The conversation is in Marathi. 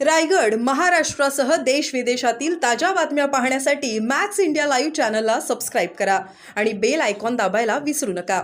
रायगड, महाराष्ट्रासह देश विदेशातील ताज्या बातम्या पाहण्यासाठी मॅक्स इंडिया लाईव्ह चॅनलला सबस्क्राईब करा आणि बेल आयकॉन दाबायला विसरू नका।